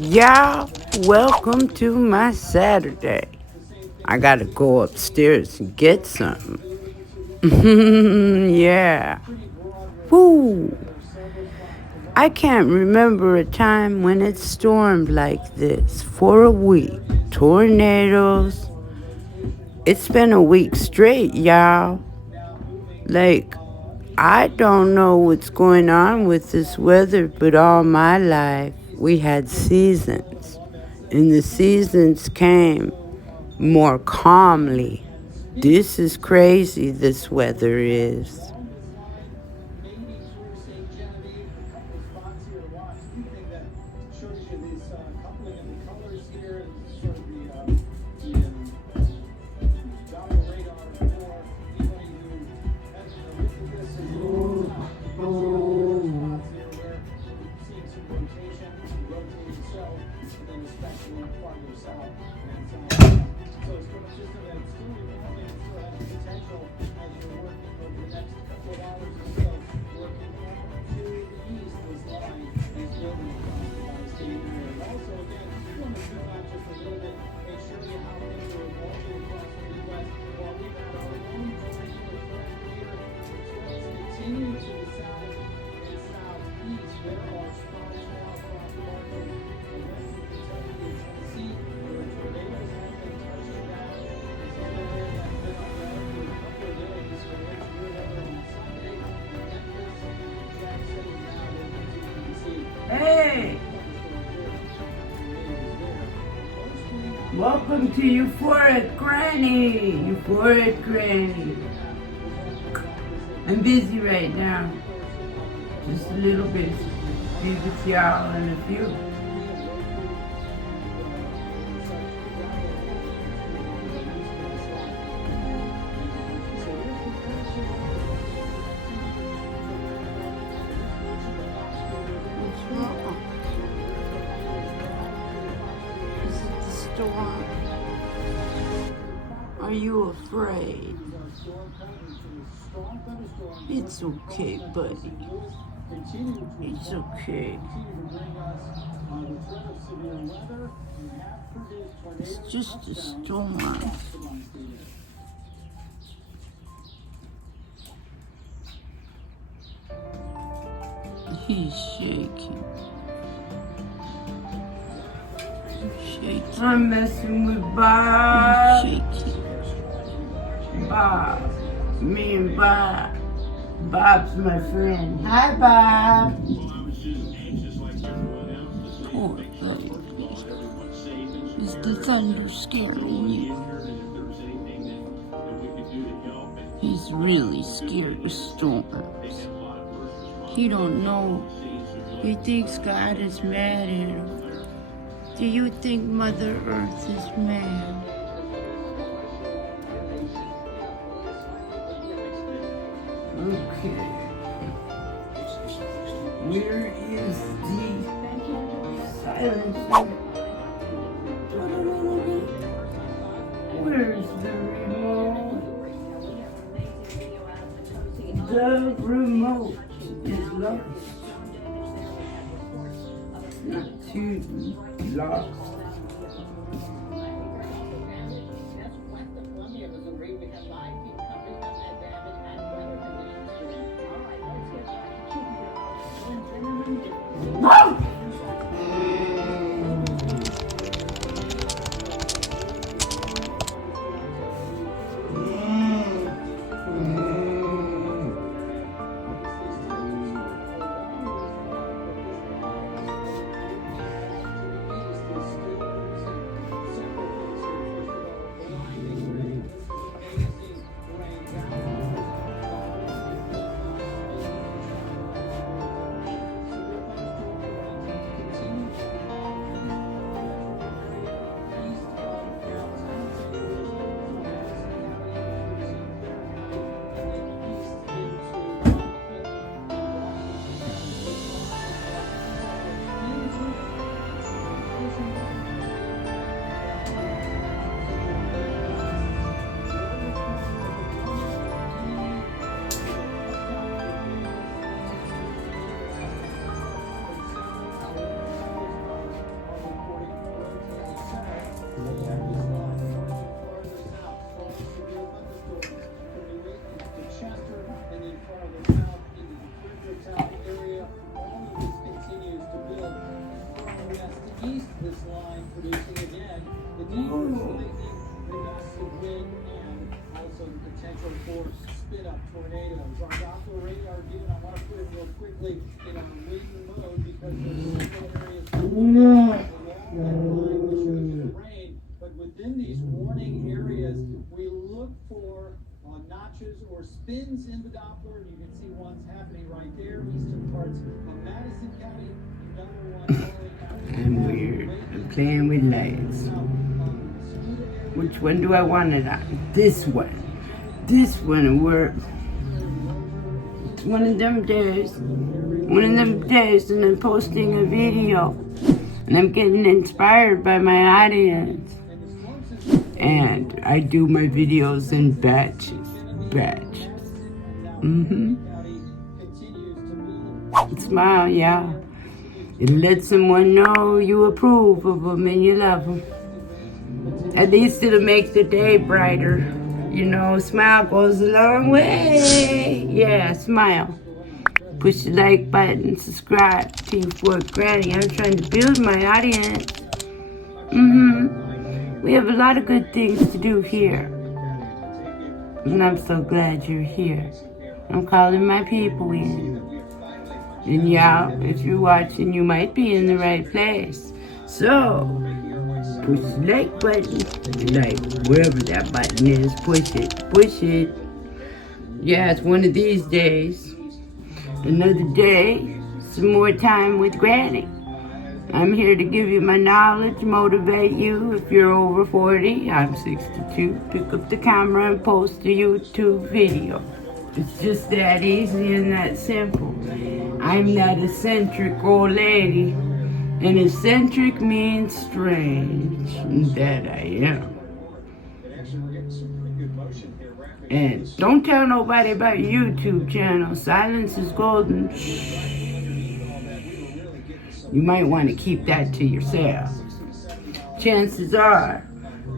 Y'all, welcome to my Saturday. I gotta go upstairs and get something. Yeah. Woo. I can't remember a time when it stormed like this for a week. Tornadoes. It's been a week straight, y'all. Like, I don't know what's going on with this weather, but all my life we had seasons. And the seasons came more calmly. This is crazy, this weather is. Hey! Welcome to Euphoric Granny! Euphoric Granny. I'm busy right now. Just a little bit. Be with y'all in a few. Storm. Are you afraid? It's okay, buddy. It's okay. It's just a storm. He's shaking. I'm messing with Bob. Bob. Me and Bob. Bob's my friend. Hi, Bob. Poor baby. Is the thunder scaring you? He's really scared of storms. He don't know. He thinks God is mad at him. Do you think Mother Earth is mad? Okay. Where is the silencer? Where's the remote? The remote is lost. Not too lost. But within these warning areas, we look for notches or spins in the Doppler. You can see one's happening right there, eastern parts of Madison County, another one. I'm weird. I'm playing with lights. Which one do I want it on? This one. This one works. It's one of them days. One of them days, and I'm posting a video. And I'm getting inspired by my audience. And I do my videos in batches. Smile, yeah. It lets someone know you approve of them and you love them. At least it'll make the day brighter. You know, smile goes a long way. Yeah, smile. Push the like button, subscribe to you for Granny. I'm trying to build my audience. We have a lot of good things to do here. And I'm so glad you're here. I'm calling my people in. And yeah, if you're watching, you might be in the right place. So, push the like button. Like, wherever that button is, push it. Push it. Yeah, it's one of these days. Another day, some more time with Granny. I'm here to give you my knowledge, motivate you. If you're over 40, I'm 62. Pick up the camera and post a YouTube video. It's just that easy and that simple. I'm that eccentric old lady. And eccentric means strange. That I am. And don't tell nobody about your YouTube channel. Silence is golden. Shh. You might want to keep that to yourself. Chances are,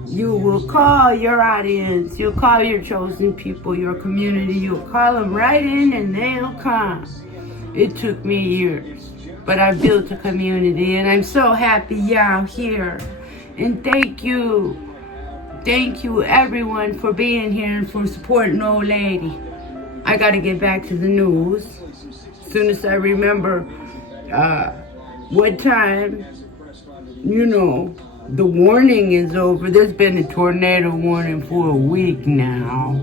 you will call your audience, you'll call your chosen people, your community, you'll call them right in and they'll come. It took me years, but I built a community and I'm so happy y'all here. And thank you everyone for being here and for supporting old lady. I gotta get back to the news. As soon as I remember what time, you know, the warning is over. There's been a tornado warning for a week now.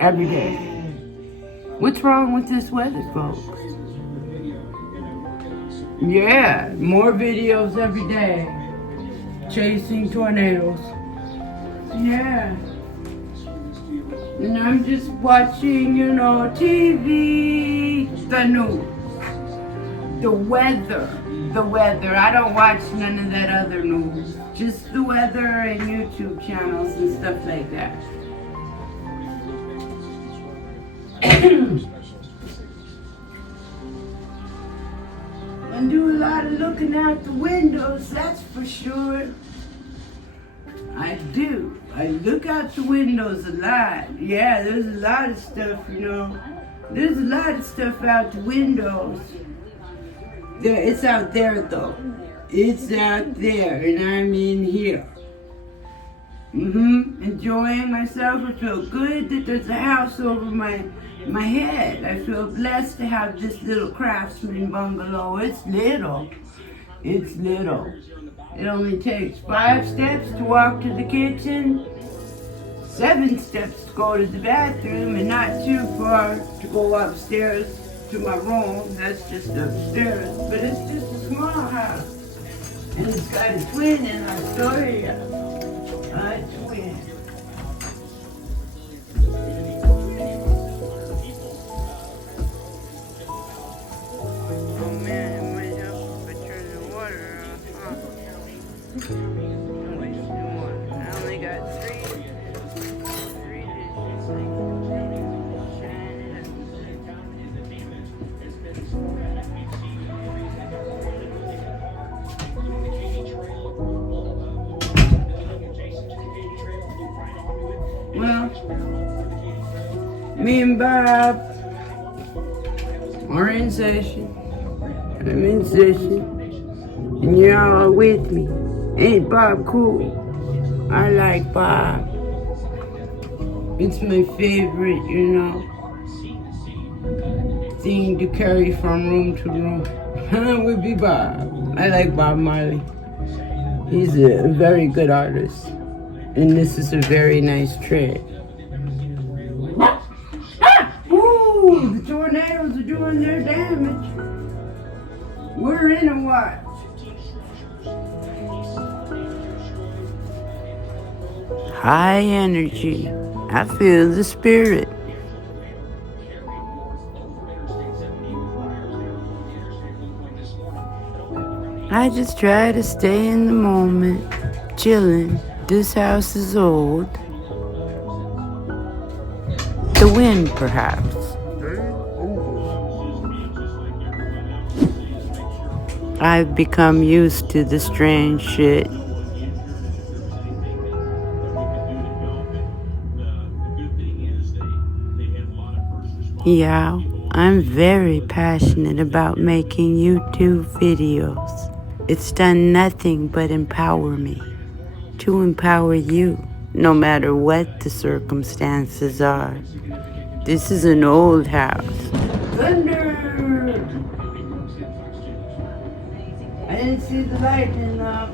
Every day. What's wrong with this weather, folks? Yeah, more videos every day. Chasing tornadoes. Yeah. And I'm just watching, you know, TV, the news. The weather. I don't watch none of that other news. Just the weather and YouTube channels and stuff like that. I do a lot of looking out the windows, that's for sure. I do. I look out the windows a lot. Yeah, there's a lot of stuff, you know. There's a lot of stuff out the windows. It's out there though. It's out there and I'm in here. Enjoying myself. I feel good that there's a house over my head. I feel blessed to have this little Craftsman bungalow. It's little. It only takes 5 steps to walk to the kitchen, 7 steps to go to the bathroom, and not too far to go upstairs to my room. That's just upstairs, but it's just a small house. And it's got a twin in Astoria. A twin. Oh man, it might help if I turn the water off, huh? I only got 3 Well, me and Bob are in session. I'm in session. And y'all are with me. Ain't Bob cool? I like Bob. It's my favorite, you know. thing to carry from room to room would be Bob. I like Bob Marley. He's a very good artist. And this is a very nice track. Ooh, the tornadoes are doing their damage. We're in a watch. High energy. I feel the spirit. I just try to stay in the moment, chilling. This house is old. The wind, perhaps. I've become used to the strange shit. Yeah, I'm very passionate about making YouTube videos. It's done nothing but empower me, to empower you, no matter what the circumstances are. This is an old house. Thunder! I didn't see the lightning though.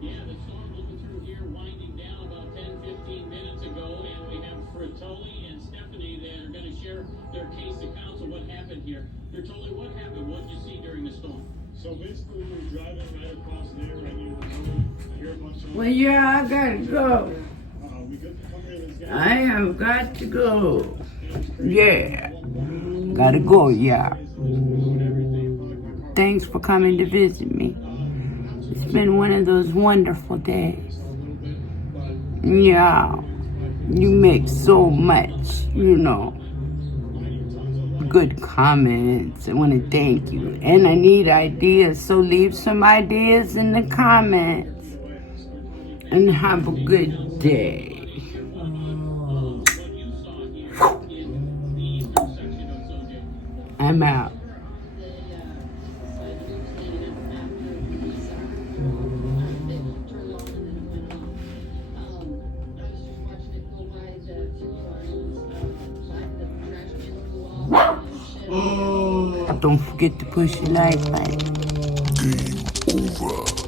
Yeah, the storm moving through here, winding down about 10-15 minutes ago, and we have Fritoli and Stephanie that are going to share their case to counsel what happened here. Fritoli, what happened? What did you see during the storm? So basically, we were driving right across there, right near the road. I hear a bunch of. Well, yeah, I gotta go. We got to come here. This guy. I have got to go. Yeah. Gotta go, yeah. Thanks for coming to visit me. It's been one of those wonderful days. Yeah. You make so much, good comments. I want to thank you. And I need ideas, so leave some ideas in the comments. And have a good day. I'm out. Don't forget to push the like button. Game over.